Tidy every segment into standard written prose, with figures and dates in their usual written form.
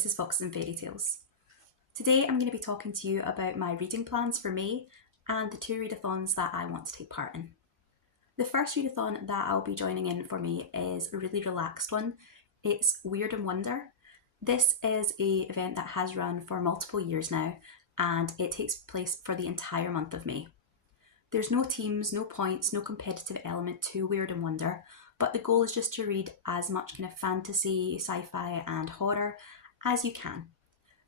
this is Foxes and Fairy Tales. Today I'm going to be talking to you about my reading plans for May and the 2 readathons that I want to take part in. The first readathon that I'll be joining in for May is a really relaxed one. It's Wyrd Wonder. This is an event that has run for multiple years now and it takes place for the entire month of May. There's no teams, no points, no competitive element to Wyrd Wonder, but the goal is just to read as much kind of fantasy, sci-fi and horror as you can.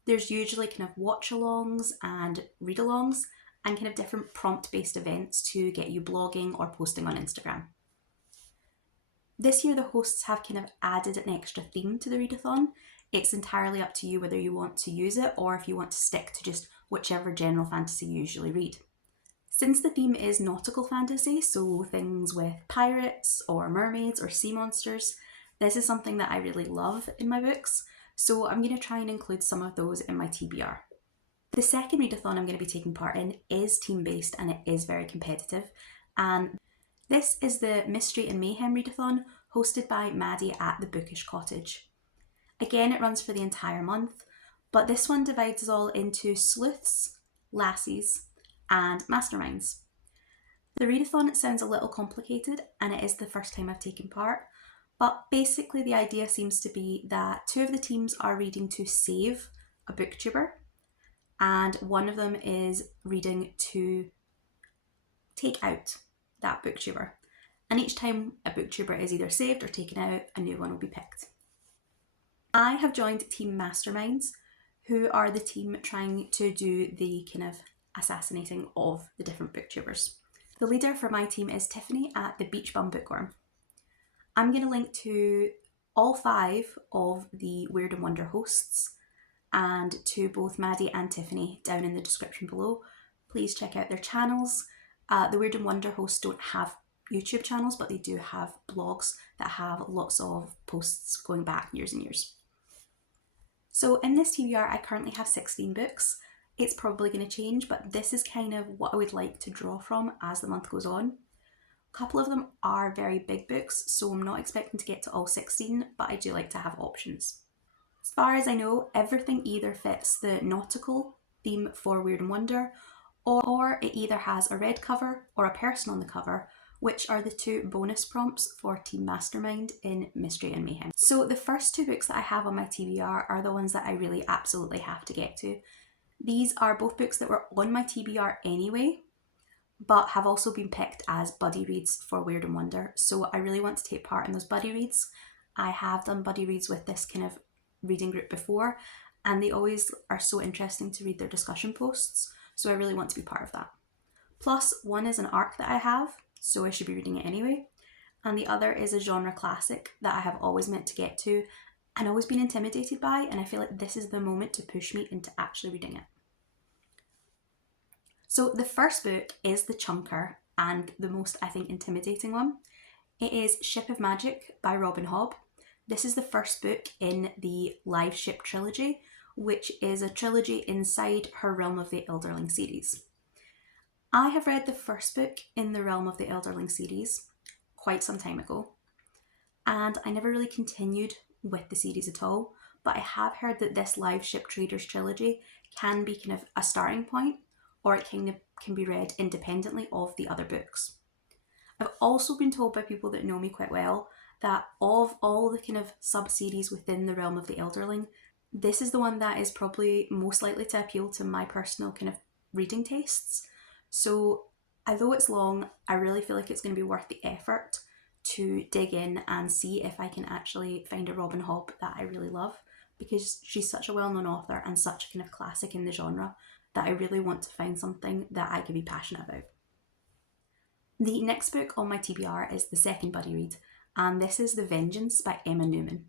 There's usually kind of watch-alongs and read-alongs and kind of different prompt-based events to get you blogging or posting on Instagram. This year the hosts have kind of added an extra theme to the readathon. It's entirely up to you whether you want to use it or if you want to stick to just whichever general fantasy you usually read. Since the theme is nautical fantasy, so things with pirates or mermaids or sea monsters, this is something that I really love in my books, so I'm going to try and include some of those in my TBR. The second readathon I'm going to be taking part in is team-based and it is very competitive, and this is the Mystery MAYhem Readathon hosted by Maddie at the Bookish Cottage. Again, it runs for the entire month, but this one divides us all into sleuths, lassies, and masterminds. The readathon sounds a little complicated and it is the first time I've taken part, but basically the idea seems to be that 2 of the teams are reading to save a booktuber and one of them is reading to take out that booktuber. And each time a booktuber is either saved or taken out, a new one will be picked. I have joined Team Masterminds, who are the team trying to do the kind of assassinating of the different booktubers. The leader for my team is Tiffany at the Beach Bum Bookworm. I'm going to link to all 5 of the Wyrd Wonder hosts and to both Maddie and Tiffany down in the description below. Please check out their channels. The Wyrd Wonder hosts don't have YouTube channels, but they do have blogs that have lots of posts going back years and years. So in this TBR I currently have 16 books. It's probably going to change, but this is kind of what I would like to draw from as the month goes on. A couple of them are very big books, so I'm not expecting to get to all 16, but I do like to have options. As far as I know, everything either fits the nautical theme for Wyrd Wonder, or it either has a red cover or a person on the cover, which are the 2 bonus prompts for Team Mastermind in Mystery MAYhem. So the first 2 books that I have on my TBR are the ones that I really absolutely have to get to. These are both books that were on my TBR anyway, but have also been picked as buddy reads for Wyrd Wonder, so I really want to take part in those buddy reads. I have done buddy reads with this kind of reading group before, and they always are so interesting to read their discussion posts, so I really want to be part of that. Plus, one is an arc that I have, so I should be reading it anyway, and the other is a genre classic that I have always meant to get to and always been intimidated by, and I feel like this is the moment to push me into actually reading it. So the first book is the chunker and the most, I think, intimidating one. It is Ship of Magic by Hobb. This is the first book in the Live Ship trilogy, which is a trilogy inside her Realm of the Elderling series. I have read the first book in the Realm of the Elderling series quite some time ago, and I never really continued with the series at all, but I have heard that this Live Ship Traders trilogy can be kind of a starting point, or it kind of can be read independently of the other books. I've also been told by people that know me quite well that of all the kind of sub-series within the Realm of the Elderling, this is the one that is probably most likely to appeal to my personal kind of reading tastes. So although it's long, I really feel like it's going to be worth the effort to dig in and see if I can actually find a Hobb that I really love, because she's such a well-known author and such a kind of classic in the genre that I really want to find something that I can be passionate about. The next book on my TBR is the second buddy read, and this is The Vengance by Newman.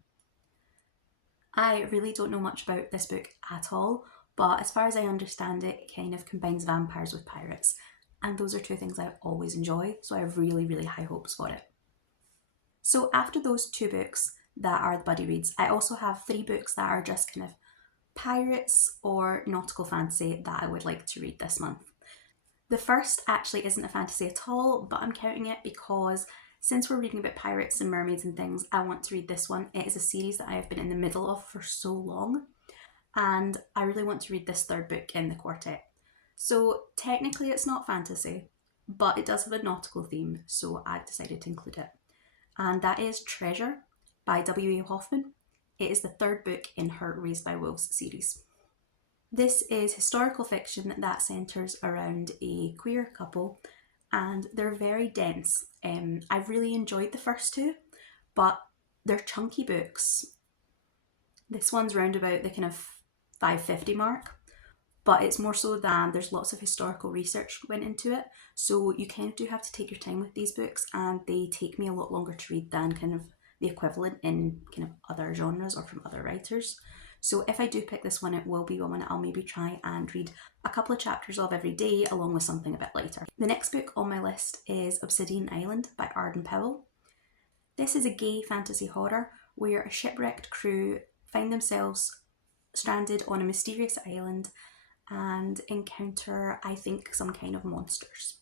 I really don't know much about this book at all, but as far as I understand it, it kind of combines vampires with pirates, and those are 2 things I always enjoy, so I have really, really high hopes for it. So after those 2 books that are the buddy reads, I also have 3 books that are just kind of pirates or nautical fantasy that I would like to read this month. The first actually isn't a fantasy at all, but I'm counting it because since we're reading about pirates and mermaids and things, I want to read this one. It is a series that I have been in the middle of for so long. and I really want to read this third book in the quartet. So technically it's not fantasy, but it does have a nautical theme, so I've decided to include it. And that is Treasure by W.A. Hoffman. It is the third book in her Raised by Wolves series. This is historical fiction that centres around a queer couple, and they're very dense. I've really enjoyed the first two, but they're chunky books. This one's round about the kind of 550 mark, but it's more so than there's lots of historical research went into it, so you kind of do have to take your time with these books, and they take me a lot longer to read than kind of the equivalent in kind of other genres or from other writers. So if I do pick this one, it will be one I'll maybe try and read a couple of chapters of every day, along with something a bit lighter. The next book on my list is Obsidian Island by Arden Powell. This is a gay fantasy horror where a shipwrecked crew find themselves stranded on a mysterious island and encounter, I think, some kind of monsters.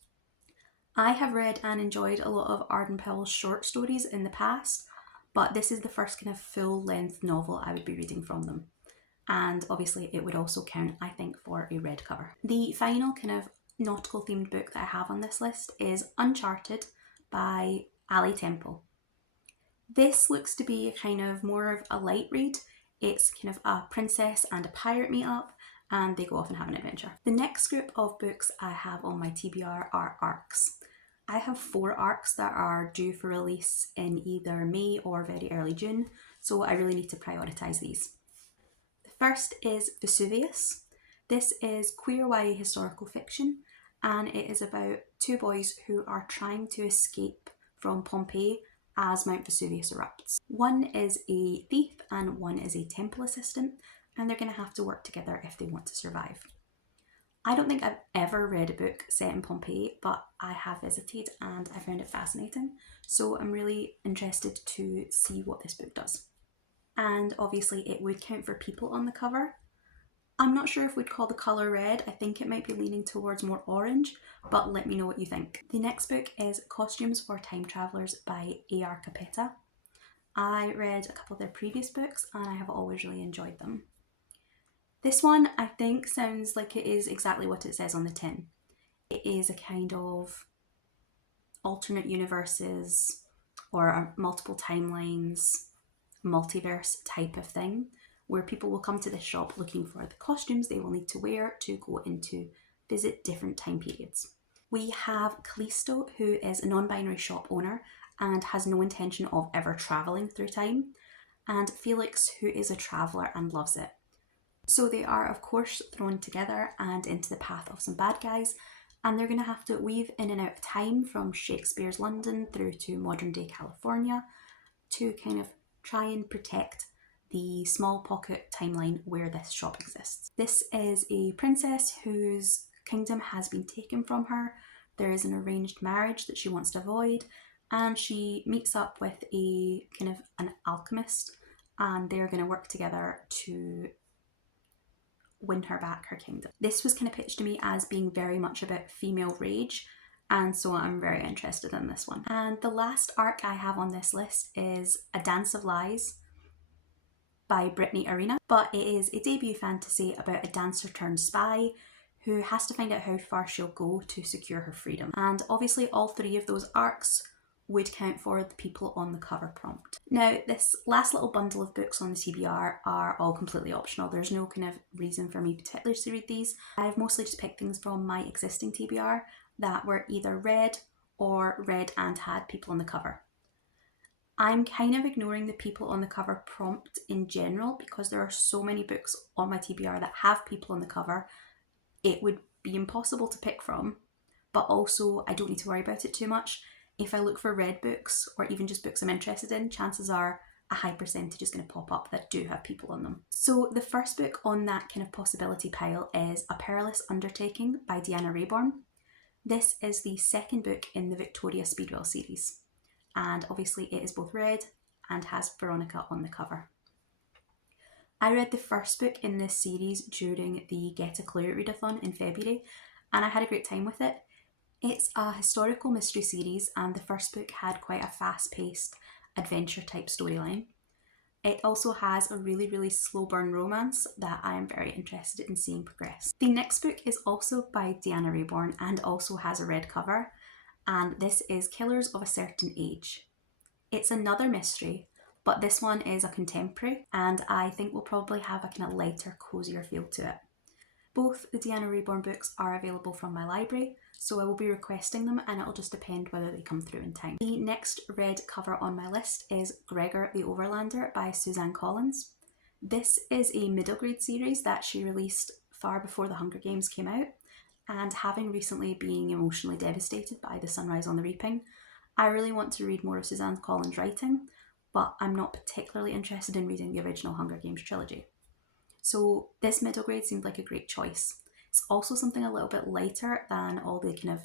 I have read and enjoyed a lot of Arden Powell's short stories in the past, but this is the first kind of full-length novel I would be reading from them. And obviously it would also count, I think, for a red cover. The final kind of nautical themed book that I have on this list is Uncharted by Ali Temple. This looks to be a kind of more of a light read. It's kind of a princess and a pirate meet up, and they go off and have an adventure. The next group of books I have on my TBR are arcs. I have 4 arcs that are due for release in either May or very early June, so I really need to prioritise these. The first is Vesuvius. This is queer YA historical fiction, and it is about 2 boys who are trying to escape from Pompeii as Mount Vesuvius erupts. One is a thief and one is a temple assistant, and they're going to have to work together if they want to survive. I don't think I've ever read a book set in Pompeii, but I have visited and I found it fascinating, so I'm really interested to see what this book does. And obviously it would count for people on the cover. I'm not sure if we'd call the colour red. I think it might be leaning towards more orange, but let me know what you think. The next book is Costumes for Time Travellers by A.R. Capetta. I read a couple of their previous books and I have always really enjoyed them. This one I think sounds like it is exactly what it says on the tin. It is a kind of alternate universes or multiple timelines, multiverse type of thing, where people will come to this shop looking for the costumes they will need to wear to go into visit different time periods. We have Callisto, who is a non-binary shop owner and has no intention of ever travelling through time, and Felix, who is a traveller and loves it. So they are of course thrown together and into the path of some bad guys, and they're going to have to weave in and out of time from Shakespeare's London through to modern day California to kind of try and protect the small pocket timeline where this shop exists. This is a princess whose kingdom has been taken from her. There is an arranged marriage that she wants to avoid, and she meets up with a kind of an alchemist, and they're going to work together to win her back her kingdom. This was kind of pitched to me as being very much about female rage, and so I'm very interested in this one. And the last arc I have on this list is A Dance of Lies by Brittany Arena, but it is a debut fantasy about a dancer turned spy who has to find out how far she'll go to secure her freedom. And obviously all 3 of those arcs would count for the people on the cover prompt. Now, this last little bundle of books on the TBR are all completely optional. There's no kind of reason for me particularly to read these. I've mostly just picked things from my existing TBR that were either read or read and had people on the cover. I'm kind of ignoring the people on the cover prompt in general because there are so many books on my TBR that have people on the cover. It would be impossible to pick from, but also I don't need to worry about it too much. If I look for read books or even just books I'm interested in, chances are a high percentage is going to pop up that do have people on them. So the first book on that kind of possibility pile is A Perilous Undertaking by Deanna Rayborn. This is the second book in the Victoria Speedwell series, and obviously it is both read and has Veronica on the cover. I read the first book in this series during the Get a Clue readathon in February, and I had a great time with it. It's a historical mystery series, and the first book had quite a fast-paced adventure type storyline. It also has a really slow burn romance that I am very interested in seeing progress. The next book is also by Deanna Rayborn and also has a red cover, and this is Killers of a Certain Age. It's another mystery, but this one is a contemporary, and I think will probably have a kind of lighter, cozier feel to it. Both the Deanna Rayborn books are available from my library, so I will be requesting them and it'll just depend whether they come through in time. The next red cover on my list is Gregor the Overlander by Suzanne Collins. This is a middle grade series that she released far before the Hunger Games came out, and having recently been emotionally devastated by The Sunrise on the Reaping, I really want to read more of Suzanne Collins' writing, but I'm not particularly interested in reading the original Hunger Games trilogy. So this middle grade seemed like a great choice. It's also something a little bit lighter than all the kind of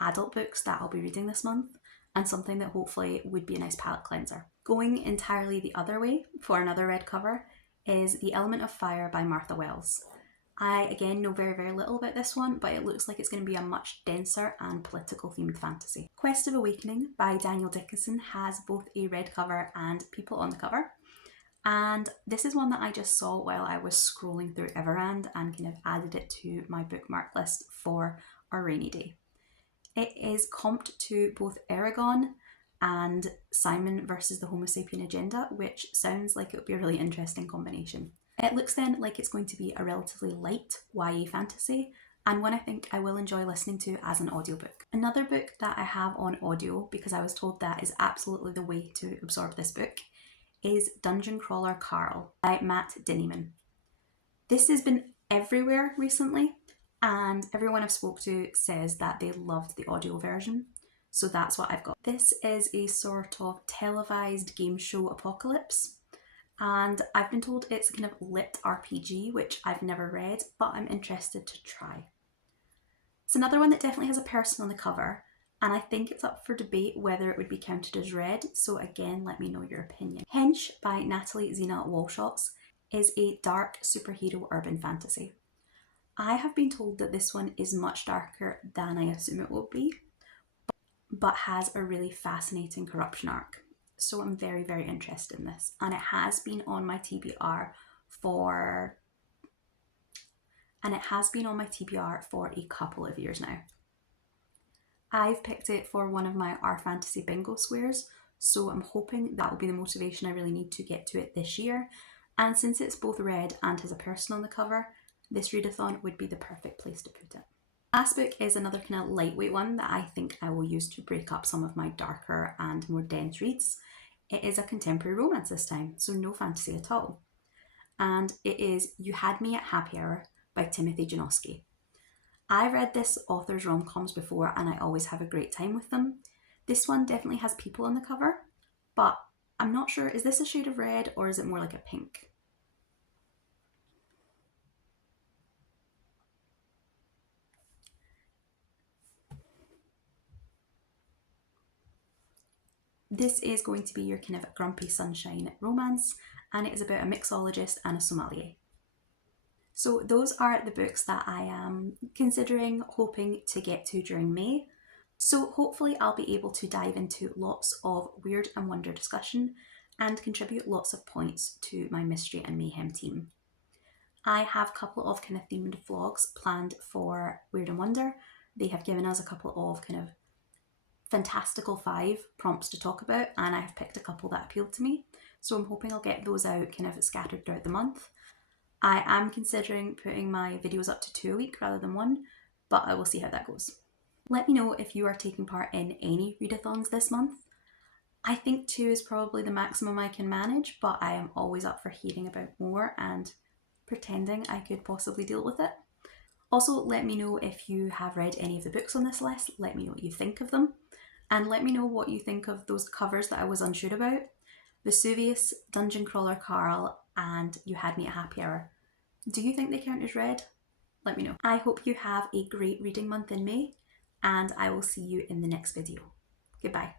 adult books that I'll be reading this month, and something that hopefully would be a nice palate cleanser. Going entirely the other way for another red cover is The Element of Fire by Martha Wells. I again know very little about this one, but it looks like it's going to be a much denser and political themed fantasy. Quest of Awakening by Daniel Dickinson has both a red cover and people on the cover. And this is one that I just saw while I was scrolling through Everand and kind of added it to my bookmark list for a rainy day. It is comped to both Eragon and Simon versus the Homo sapien Agenda, which sounds like it would be a really interesting combination. It looks then like it's going to be a relatively light YA fantasy, and one I think I will enjoy listening to as an audiobook. Another book that I have on audio, because I was told that is absolutely the way to absorb this book, is Dungeon Crawler Carl by Matt Newman. This has been everywhere recently, and everyone I've spoke to says that they loved the audio version, so that's what I've got. This is a sort of televised game show apocalypse, and I've been told it's a kind of lit RPG, which I've never read, but I'm interested to try. It's another one that definitely has a person on the cover, and I think it's up for debate whether it would be counted as read, so again, let me know your opinion. Hench by Natalie Zena Walshots is a dark superhero urban fantasy. I have been told that this one is much darker than I assume it will be, but has a really fascinating corruption arc. So I'm very interested in this, and it has been on my TBR for a couple of years now. I've picked it for one of my Our Fantasy Bingo squares, so I'm hoping that will be the motivation I really need to get to it this year. And since it's both red and has a person on the cover, this readathon would be the perfect place to put it. Last book is another kind of lightweight one that I think I will use to break up some of my darker and more dense reads. It is a contemporary romance this time, so no fantasy at all. And it is You Had Me at Happy Hour by Timothy Janoski. I've read this author's rom-coms before and I always have a great time with them. This one definitely has people on the cover, but I'm not sure, is this a shade of red or is it more like a pink? This is going to be your kind of grumpy sunshine romance, and it is about a mixologist and a sommelier. So those are the books that I am hoping to get to during May. So hopefully I'll be able to dive into lots of Wyrd and Wonder discussion and contribute lots of points to my Mystery and Mayhem team. I have a couple of kind of themed vlogs planned for Wyrd and Wonder. They have given us a couple of kind of fantastical 5 prompts to talk about, and I have picked a couple that appealed to me. So I'm hoping I'll get those out kind of scattered throughout the month. I am considering putting my videos up to 2 a week rather than 1, but I will see how that goes. Let me know if you are taking part in any readathons this month. I think 2 is probably the maximum I can manage, but I am always up for hearing about more and pretending I could possibly deal with it. Also, let me know if you have read any of the books on this list. Let me know what you think of them, and let me know what you think of those covers that I was unsure about. Vesuvius, Dungeon Crawler Carl, and You Had Me at Happy Hour. Do you think they count as read? Let me know. I hope you have a great reading month in May, and I will see you in the next video. Goodbye.